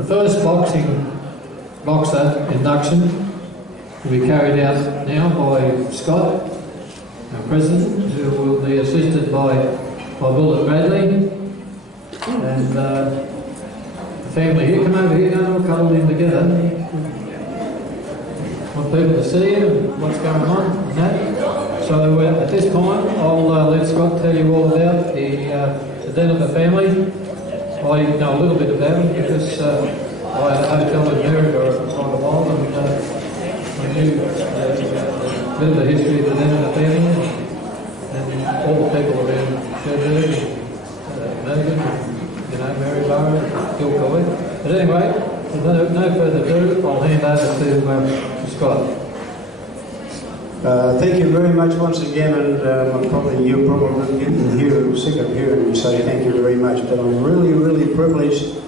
The first boxer induction will be carried out now by Scott, our president, who will be assisted by Bullet Bradley, and the family here. Come over here, don't all cuddle in together. Want people to see you and what's going on and that. So at this point, I'll let Scott tell you all about the Dynever family. I know a little bit about them because I had a hotel in America for quite a while, and I knew a bit of the history of the Dynever family and all the people around Sherburne, Megan, Mary Barrow, Gilcoy. But anyway, with no further ado, I'll hand over to Scott. Thank you very much once again, and you're probably getting sick of hearing me say thank you very much, but I'm really, really privileged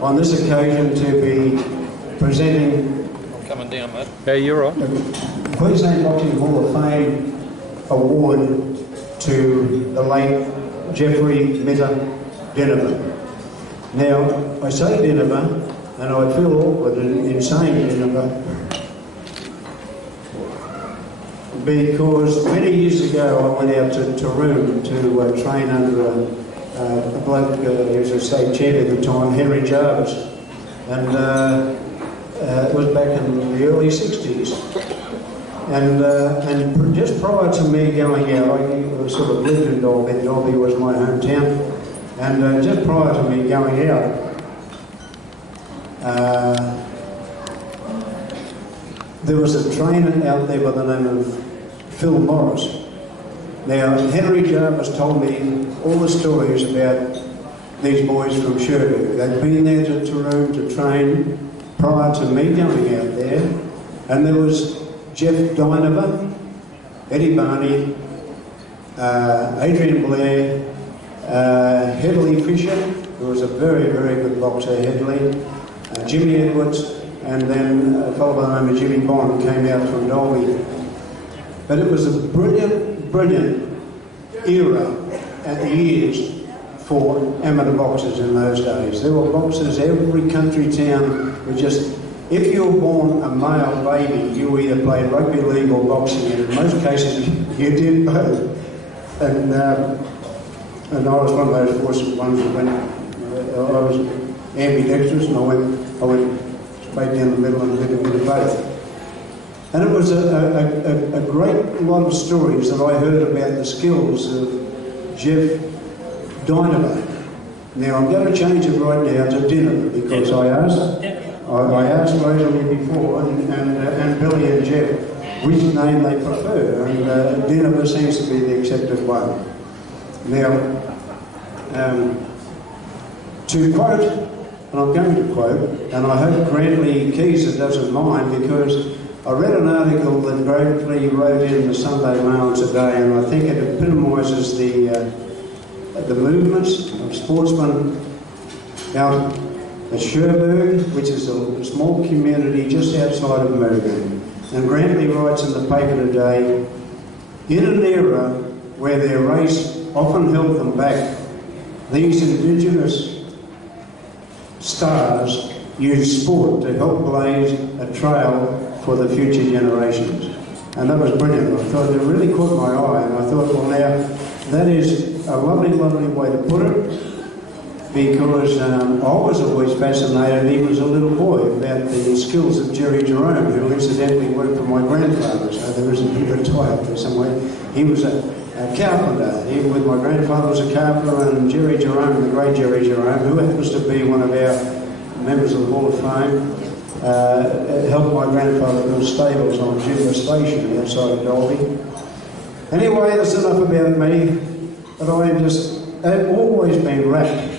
on this occasion to be presenting I'm coming down, mate. Yeah, you're right. the Queensland Boxing Hall of Fame award to the late Jeffrey Mitta Dynever. Now, I say Dynever, and I feel awkward in saying Dynever, because many years ago I went out to Taroom to train under a bloke who was a state champ at the time, Henry Jarvis, and it was back in the early 60s. And just prior to me going out, I sort of lived in Dalby. Dalby was my hometown, and just prior to me going out, there was a trainer out there by the name of Phil Morris. Now, Henry Jarvis told me all the stories about these boys from Sherburne. They'd been there to Taroom to train prior to me going out there, and there was Jeff Dynever, Eddie Barney, Adrian Blair, Hedley Fisher, who was a very, very good boxer, Hedley, Jimmy Edwards, and then a fellow by the name of Jimmy Bond came out from Dalby. But it was a brilliant, brilliant era at the years for amateur boxers in those days. There were boxers, every country town was just, if you were born a male baby, you either played rugby league or boxing, and in most cases you did both. And I was one of those fortunate ones that went, I was ambidextrous, and I went straight down the middle and did a bit of both. And it was a great lot of stories that I heard about the skills of Jeff Dynever. Now I'm going to change it right now to Dynever, because I asked Rosalie before, and Billy and Jeff, which name they prefer, and Dynever seems to be the accepted one. Now, to quote, and I'm going to quote, and I hope Grantley Keyser doesn't mind, because I read an article that Grantley wrote in the Sunday Mail today, and I think it epitomises the movements of sportsmen out at Sherburne, which is a small community just outside of Melbourne. And Grantley writes in the paper today, in an era where their race often held them back, these Indigenous stars use sport to help blaze a trail for the future generations. And that was brilliant. I thought it really caught my eye, and I thought, well now, that is a lovely, lovely way to put it, because I was always fascinated, even as a little boy, about the skills of Jerry Jerome, who incidentally worked for my grandfather, so there is a bit of a tie up there somewhere. He was a carpenter. Even with my grandfather was a carpenter, and Jerry Jerome, the great Jerry Jerome, who happens to be one of our members of the Hall of Fame, helped my grandfather build stables on Junior Station outside of Dalby. Anyway, that's enough about me, but I've always been wrapped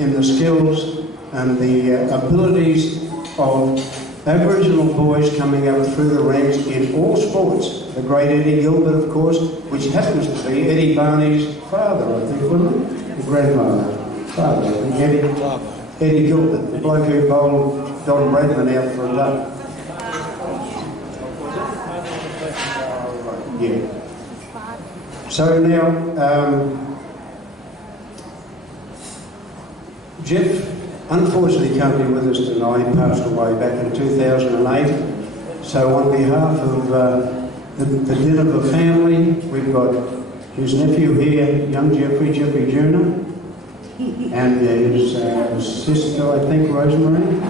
in the skills and the abilities of Aboriginal boys coming up through the ranks in all sports. The great Eddie Gilbert, of course, which happens to be Eddie Barney's father, I think, wasn't it? The grandfather. Father, I think, Eddie Gilbert, the bloke who bowled Don Bradman out for a duck. Yeah. So now, Jeff unfortunately can't be with us tonight. He passed away back in 2008. So on behalf of the Dynever family, we've got his nephew here, young Jeffrey Jr., and his sister, I think, Rosemary,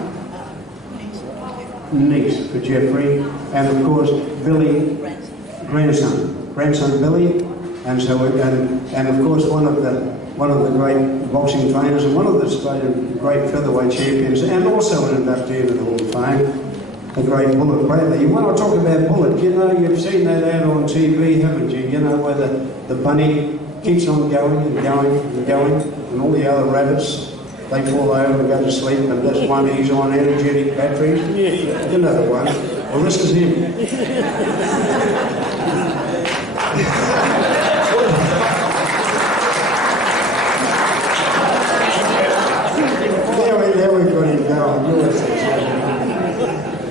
niece for Jeffrey, and of course Billy, grandson Billy, and so and of course one of the great boxing trainers and one of the Australian great featherweight champions, and also an inductee into the Hall of Fame, the great Bullet Bradley. When I talk about Bullet, you know, you've seen that ad on TV, haven't you? You know, where the bunny keeps on going and going and going, and all the other rabbits, they fall over and go to sleep, and this one, he's on energetic batteries. You know the one. Well, this is him. There we've got him going.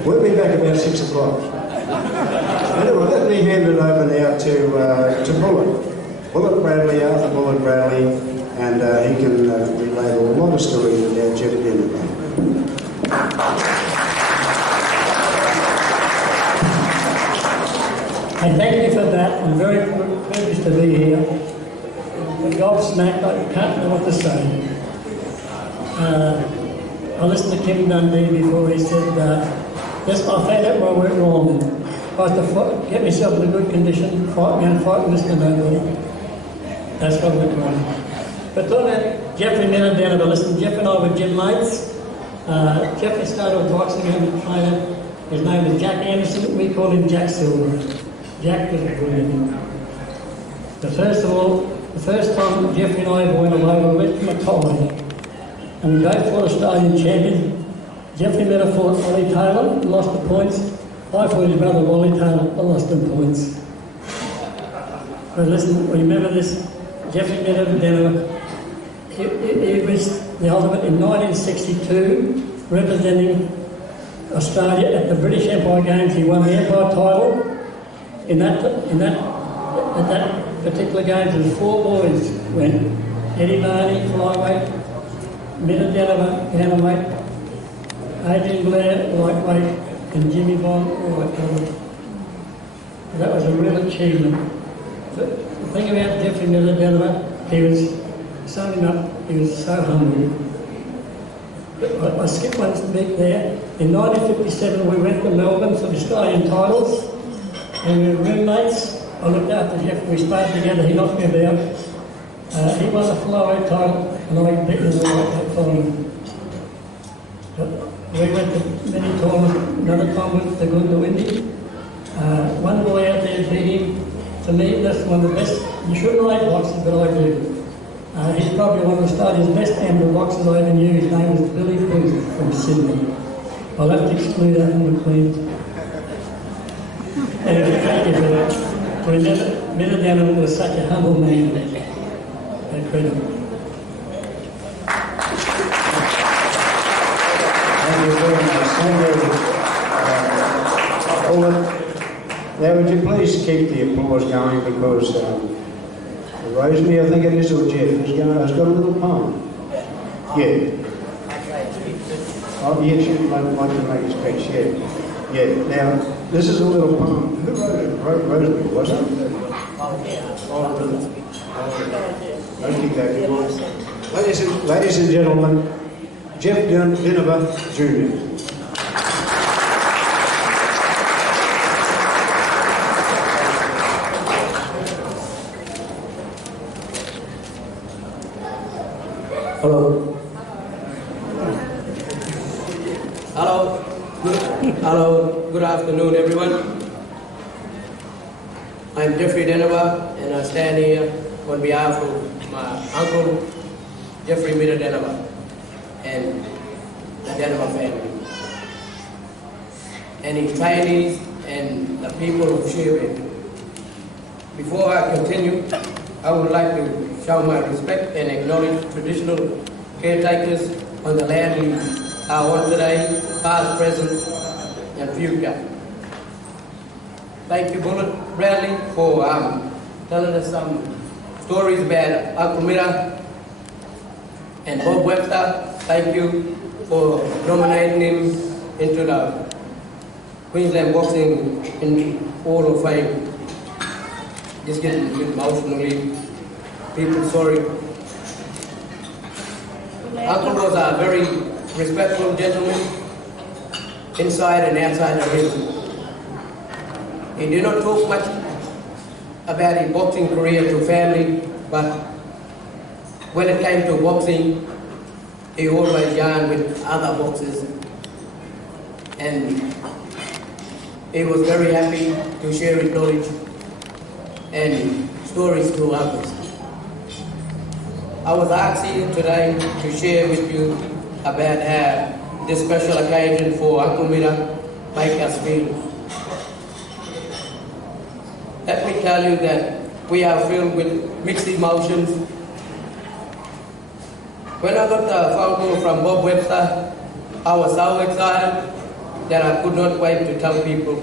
We'll be back about 6 o'clock. Anyway, let me hand it over now to Bullet. Bullet Bradley, Arthur Bullet Bradley, and he can relate a lot of stories about Jeff Dynever. And thank you for that. I'm very privileged to be here. I'm gobsmacked, I can't know what to say. I listened to Kim Dundee before. He said, I found out where I went wrong. I had to get myself in a good condition, fight Mr. Nobody. That's what I went wrong. But talking about Jeffrey Mitta Dynever, listen, Jeff and I were gym mates. Jeffrey started with boxing and trainer. His name was Jack Anderson. We called him Jack Silver. Jack was brilliant. The first time Jeffrey and I ever went alone, we went to Mackay. And we both fought Australian champion. Jeffrey Mitta fought Ollie Taylor, lost the points. I fought his brother Wally Taylor, I lost the points. But listen, remember this, Jeffrey Mitta Dynever, he reached the ultimate in 1962, representing Australia at the British Empire Games. He won the Empire title. At that particular Games, there were 4 boys went. Eddie Barney, flyweight, Mitta Dynever, counterweight, Adrian Blair, lightweight, and Jimmy Bond, lightweight. That was a real achievement. The thing about Jeffrey Mitta Dynever, he was summing up, he was so humble. I skipped one bit there. In 1957, we went to Melbourne for the Australian titles, and we were roommates. I looked after Jeff, we sparred together, he knocked me about. He won the flyweight title, and I beat him in the lightweight final. We went to many tournaments, another time with the Gundawindi. One boy out there beat him. To me, that's one of the best. You shouldn't rate boxers, but I do. He's probably one of Australia's best amateur boxers I ever knew. His name was Billy Booth from Sydney. I'll have to exclude that from the Queen. Anyway, thank you for that. Mitta Dynever was such a humble man. Incredible. Thank you very much. Bullet. Now, would you please keep the applause going, because Rosemary, I think it is, or Jeff, has got a little poem. Yeah. Oh, yes, you'd like to make a speech, yeah. Yeah, now, this is a little poem. Who wrote it? Rosemary, was it? Ladies and gentlemen, Jeff Dynever Jr. Hello. Hello. Good afternoon, everyone. I'm Jeffrey Dynever, and I stand here on behalf of my uncle, Jeffrey Mitta Dynever, and the Dynever family, and his trainees and the people who share it. Before I continue, I would like to show my respect and acknowledge traditional caretakers on the land we are on today, past, present, and future. Thank you, Bullet Bradley, for telling us some stories about Uncle Mitta, and Bob Webster. Thank you. for nominating him into the Queensland Boxing in Hall of Fame. Just getting a bit emotionally. People sorry. Uncle was a very respectful gentleman, inside and outside the ring. He did not talk much about his boxing career to family, but when it came to boxing, he always yarned with other boxers. And he was very happy to share his knowledge and stories to others. I was asked here today to share with you about how this special occasion for Uncle Mitta make us feel. Let me tell you that we are filled with mixed emotions. When I got the phone call from Bob Webster, I was so excited that I could not wait to tell people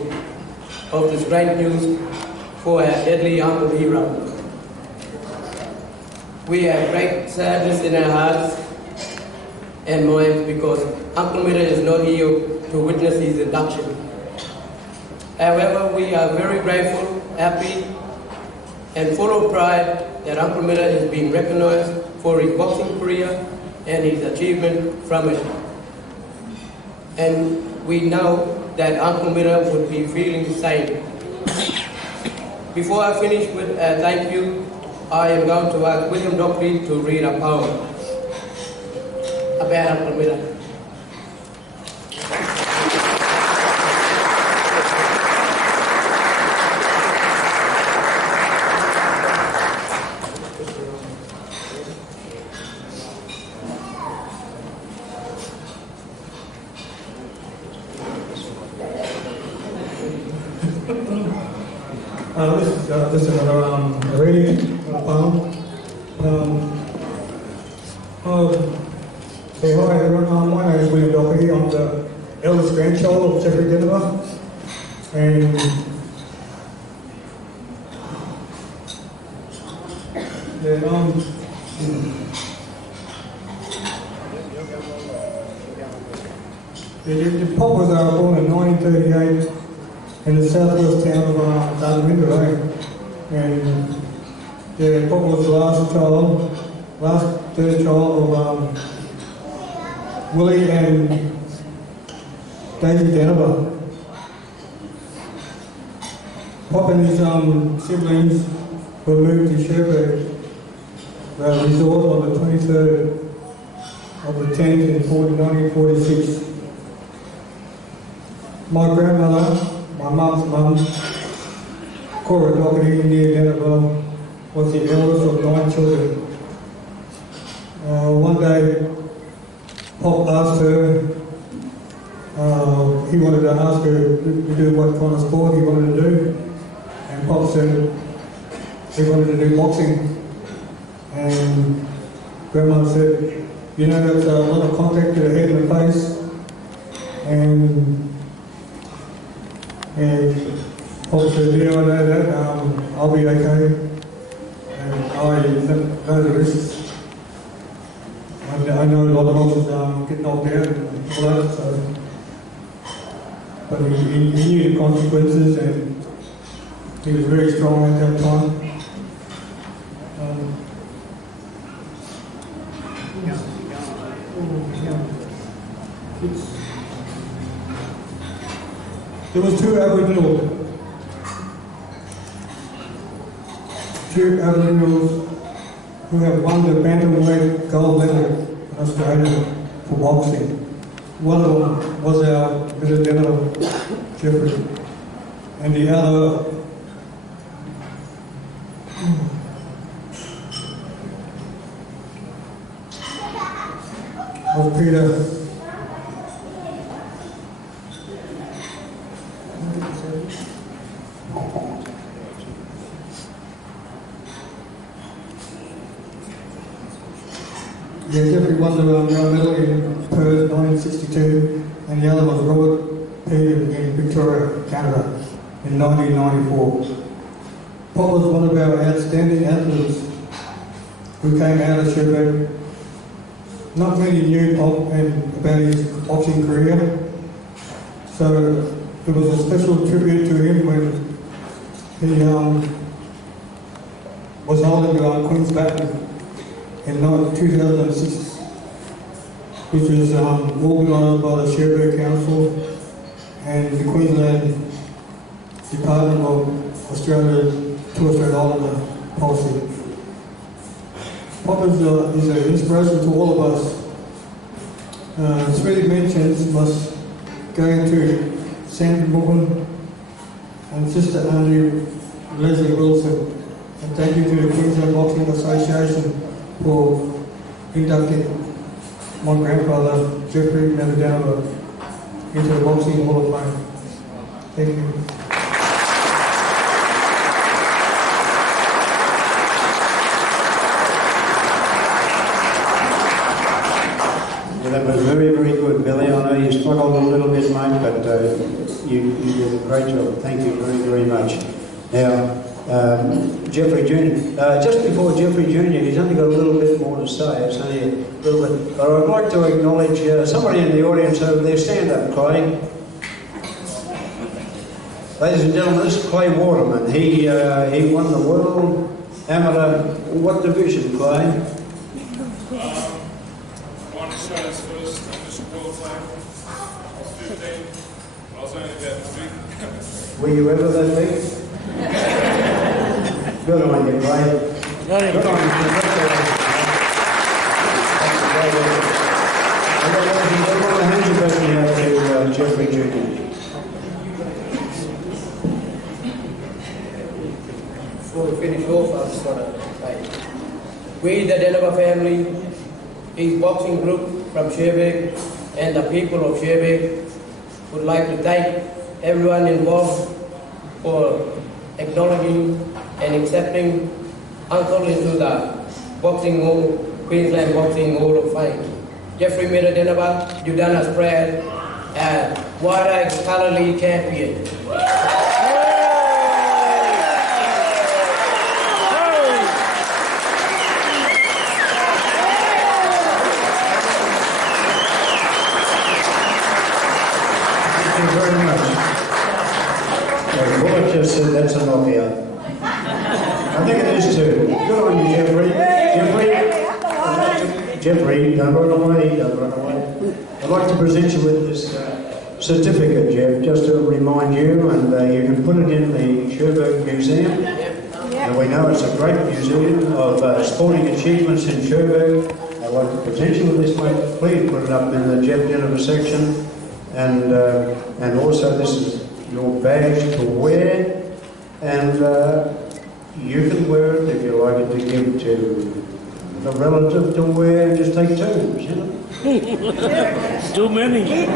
of this great news for our deadly uncle hero. We have great sadness in our hearts and minds because Uncle Mitta is not here to witness his induction. However, we are very grateful, happy, and full of pride that Uncle Mitta is being recognized for his boxing career and his achievement from it. And we know that Uncle Mitta would be feeling the same. Before I finish with a thank you, I am going to ask William Inductee to read a poem about Uncle Mitta. This is another reading of a poem. Hey, hi everyone. My name is William Inductee. I'm the eldest grandchild of Jeffrey Dynever. And the Pop was born in 1938 in the southwest town of Dynever. And Pop was the third child of Willie and Daisy Dynever. Pop and his siblings were moved to Sherbrooke resort on the 23rd of the 10th in 1946. My grandmother, my mum's mum, Cora Doherty near Dynever, was the eldest of 9 children. One day, Pop asked her, he wanted to ask her to do what kind of sport he wanted to do, and Pop said he wanted to do boxing. And Grandma said, you know, that's a lot of contact to the head and the face, and Pop said, yeah, I know that, I'll be okay, and I know the risks. I know a lot of boxers get knocked out and all that, so, but he knew the consequences, and he was very strong at that time. There was two Aboriginals who have won the bantamweight gold medal in Australia for boxing. One of them was our Mitta Dynever, Jeffrey, and the other was Peter. Yeah, Jeffrey won the gold medal in Perth 1962, and the other was Robert Peter in Victoria, Canada in 1994. Pop was one of our outstanding athletes who came out of Sherbrooke not many knew about his boxing career. So it was a special tribute to him when he was holding the Queen's Battle in 2006, which was organised by the Cherbourg Council and the Queensland Department of Australia to Australia Islander policy. Pop is an inspiration to all of us. 3 mentions must go to Sandra Morgan and Sister Annie Leslie Wilson. And thank you to the Queensland Boxing Association for inducting my grandfather, Jeffrey Mitta Dynever, into the Boxing Hall of Fame. Thank you. Yeah, that was very, very good, Billy. I know you struggled a little bit, mate, but you did a great job. Thank you very, very much. Now, Jeffrey Jr. Just before Jeffrey Jr., he's only got a little bit more to say. It's only a little bit. But I'd like to acknowledge somebody in the audience over there. Stand up, Clay. Ladies and gentlemen, this is Clay Waterman. He won the World Amateur, what division, Clay? Won Australia's first World Fame. I was 15. I was only about 3. Were you ever that big? Good on you, Clay. Good on you. Hands you back to Jeffrey Jr. Before we finish off, I just want to say, we, the Dynever family, his boxing group from Cherbourg, and the people of Cherbourg would like to thank everyone involved for acknowledging and accepting Uncle into the Boxing Hall, Queensland Boxing Hall of Fame. Jeffrey Mitta Dynever, you done us proud, and what a scholarly champion. Thank you very much. Well, just said that's a knockout. I think it is too. Good on you, Jeffrey. Jeffrey, don't run away, don't run away. I'd like to present you with this certificate, Jeff, just to remind you, and you can put it in the Cherbourg Museum. And we know it's a great museum of sporting achievements in Cherbourg. I'd like to present you with this, mate. Please put it up in the Jeff Dynever section. And also this is your badge to wear, and you can wear it if you like it to give to the relative to wear, and just take turns, you know. Too many.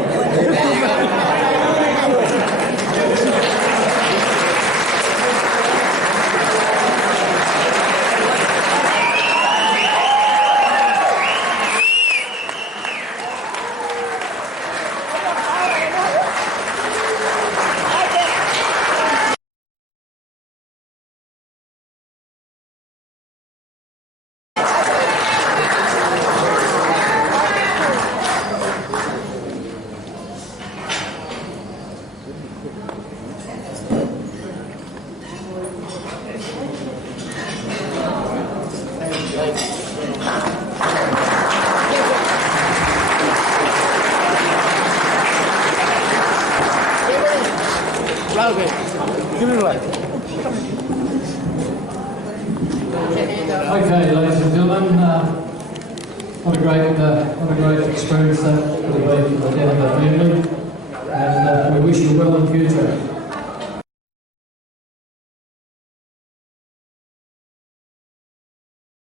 Okay, ladies and gentlemen, what a great experience that will be for the Dynever family, and we wish you well in future.